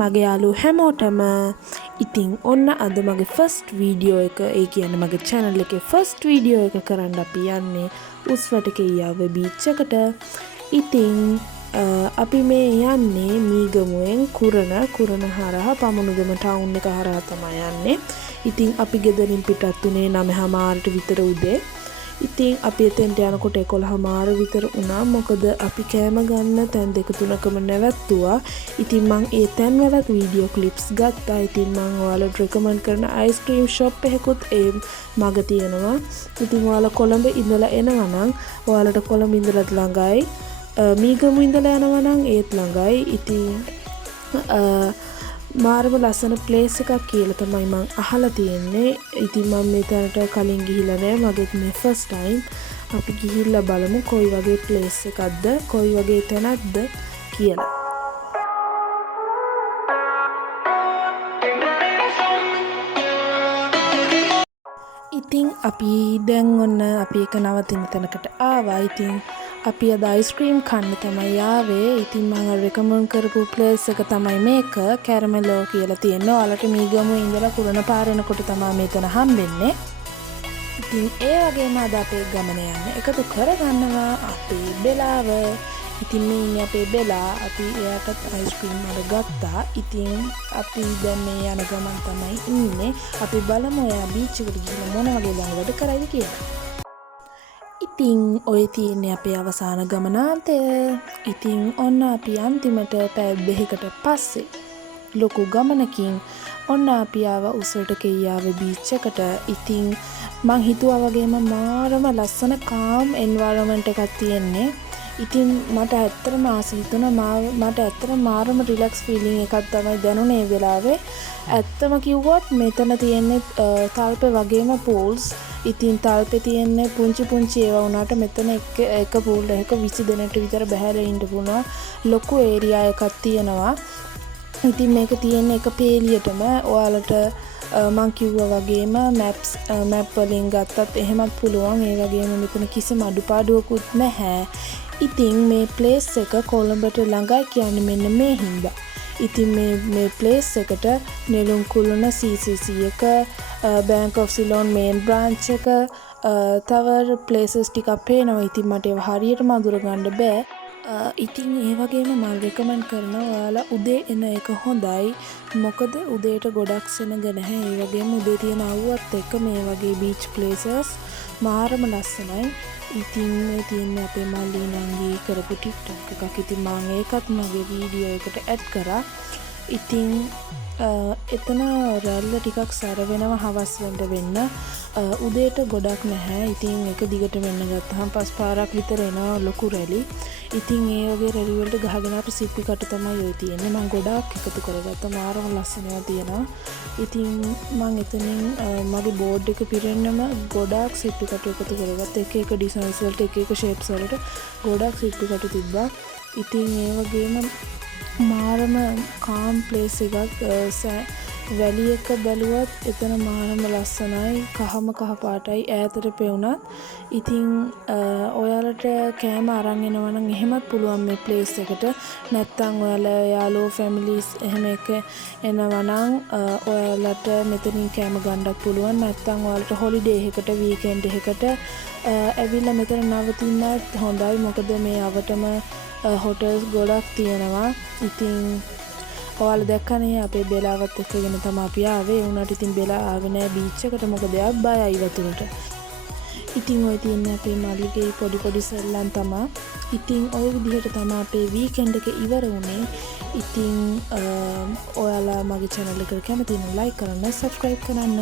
මගේ යාළුවෝ හැමෝටම ඉතින් ඔන්න අද මගේ ෆස්ට් වීඩියෝ එක ඒ කියන්නේ මගේ channel එකේ ෆස්ට් වීඩියෝ එක කරන්න අපි යන්නේ උස්වැට කෙයියාව බීච් එකට. ඉතින් අපි මේ යන්නේ මීගමුවෙන් කුරණ හරහා පමුණුගම ටවුන් එක හරහා තමයි යන්නේ. ඉතින් අපි ගෙදරින් පිටත් උනේ 9:00ට විතර උදේ. ඉතින් අපි එතෙන්ට යනකොට 11:00 විතර වුණා. මොකද අපි කෑම ගන්න තැන් දෙක තුනකම නැවැත්තුවා. ඉතින් මම ඒ තැන්වලත් වීඩියෝ ක්ලිප්ස් ගත්තා. ඉතින් මම ඔයාලට රෙකමන්ඩ් කරන අයිස්ක්‍රීම් ෂොප් එකකුත් ඒ මග තියෙනවා. ඉතින් ඔයාලා කොළඹ ඉඳලා එනවා නම් ඔයාලට කොළඹ ඉඳලත් ළඟයි. මීගමු ඉඳලා යනවා නම් ඒත් ළඟයි. ඉතින් මාරම ලස්සන ප්ලේස් එකක් කියලා තමයි මං අහලා තියෙන්නේ. ඉතින් මම මෙතනට කලින් ගිහිල්ලා නැහැ. මගේත් මේ ෆස්ට් ටයිම්. අපි ගිහිල්ලා බලමු කොයි වගේ ප්ලේස් එකක්ද, කොයි වගේ තැනක්ද කියලා. ඉතින් අපි දැන් ඔන්න අපි එක නවතින තැනකට ආවා. ඉතින් අපි අද අයිස්ක්‍රීම් කන්න තමයි ආවේ. ඉතින් මම රෙකමන්ඩ් කරපු ප්ලේස් එක තමයි මේක. කැරමෙලෝ කියලා තියෙනවා. ඔයාලට මීගමුවේ ඉඳලා කුරණ පාර යනකොට තමයි මේතන හම්බෙන්නේ. ඉතින් ඒ වගේම අද අපේ ගමන යන්නේ එකතු කරගන්නවා අපේ බෙලාව. ඉතින් මේ ඉන්නේ අපේ බෙලා. අපි එයාටත් අයිස්ක්‍රීම් අරගත්තා. ඉතින් අපි දැන් මේ යන ගමන් තමයි ඉන්නේ. අපි බලමු එයා බීච් එකට ගිහින් මොන වගේ දඟලට කරයිද කියලා. ඉතින් ඔය තියෙන්නේ අපේ අවසාන ගමනාන්තය. ඉතින් ඔන්න අපි අන්තිමට පැය 2කට පස්සේ ලොකු ගමනකින් ඔන්න අපි ආව උසට කෙයියාව බීච් එකට. ඉතින් මං හිතුවා වගේම මාරම ලස්සන කාම් එන්වයරන්මන්ට් එකක් තියෙන්නේ. ඉතින් මට ඇත්තටම ආස හිතුණා. මට ඇත්තටම මාරම රිලැක්ස් ෆීලිං එකක් තමයි දැනුනේ ඒ වෙලාවේ. ඇත්තම කිව්වොත් මෙතන තියෙන්නේ තල්පේ වගේම පූල්ස්. ඉතින් තල්පේ තියෙන්නේ පුංචි ඒවා වුණාට මෙතන එක පූල් එකක 20 දෙනෙක්ට විතර බහැලා ඉන්න පුළුවන් ලොකු ඒරියා එකක් තියෙනවා. ඉතින් මේක තියෙන්නේ එක පේලියටම. ඔයාලට මං කිව්වා වගේම මැප් වලින් ගත්තත් එහෙමත් පුළුවන්. ඒ වගේම මෙතන කිසිම අඩුපාඩුවකුත් නැහැ. ඉතින් මේ ප්ලේස් එක කොළඹට ළඟයි කියන්නේ මෙන්න මේ හින්දා. ඉතින් මේ ප්ලේස් එකට නෙළුම් කුළුණ CCC එක, Bank of Ceylon main branch එක, තව ප්ලේසස් ටිකක් පේනවා. ඉතින් මට ඒව හරියටම අඳුරගන්න බෑ. ඉතින් ඒ වගේම මම රෙකමන්ඩ් කරනවා ඔයාලා උදේ එන එක හොඳයි. මොකද උදේට ගොඩක් සෙනග නැහැ. ඒ වගේම උදේ තියෙන අවුවත් එක්ක මේ වගේ බීච් ප්ලේසස් මාරම ලස්සනයි. ඉතින් මේ තියෙන්නේ අපේ මල්ලි නංගි කරපු TikTok එකක්. ඉතින් මම ඒකත් මගේ වීඩියෝ එකට ඇඩ් කරා. ඉතින් එතන රැල්ල ටිකක් සැර වෙනවා හවස් වෙන්න. උදේට ගොඩක් නැහැ. ඉතින් එක දිගට වෙන්න ගත්තාම 5 පාරක් විතර එනවා ලොකු රැලි. ඉතින් ඒ වගේ රැලි වලට ගහගෙන අපේ සිප්පි කට තමයි ඔය තියෙන්නේ. මම ගොඩක් එකතු කරගත්තා. මාරම ලස්සනව තියෙනවා. ඉතින් මම එතනින් මගේ බෝඩ් එක පිරෙන්නම ගොඩක් සිප්පි කට එකතු කරගත්තා. එක ඩිසයින්ස් වලට එක ෂේප්ස් වලට ගොඩක් සිප්පි කට තිබ්බා. ඉතින් ඒ වගේම මාරම කාම් ප්ලේස් එකක්. වැලි එක බැලුවත් එතන මාරම ලස්සනයි. කහ පාටයි ඈතට පෙවුනත්. ඉතින් ඔයාලට කෑම අරන් එනවා නම් එහෙමත් පුළුවන් මේ ප්ලේස් එකට. නැත්තම් ඔයාලා යාළුවෝ ෆැමිලිස් එහෙම එක එනවා නම් ඔයාලට මෙතනින් කෑම ගන්නත් පුළුවන්. නැත්තම් ඔයාලට හොලිඩේ එකකට වීකෙන්ඩ් එකකට ඇවිල්ලා මෙතන නවතින්නත් හොඳයි. මොකද මේ අවටම හොටල්ස් ගොඩක් තියෙනවා. ඉතින් ඔයාලා දැක්කනේ අපේ බෙලාවත් එක්කගෙන තමයි අපි ආවේ. ඒ වුණාට ඉතින් බෙලා ආවේ නෑ බීච් එකට. මොකද එයා බයයි වතුරට. ඉතින් ඔය තියෙන්නේ අපේ මල්ලිගේ පොඩි සෙල්ලම් තමයි. ඉතින් ඔය විදිහට තමයි අපේ වීකෙන්ඩ් එක ඉවර වුණේ. ඉතින් ඔයාලා මගේ channel එකට කැමති නම් like කරන්න, subscribe කරන්න.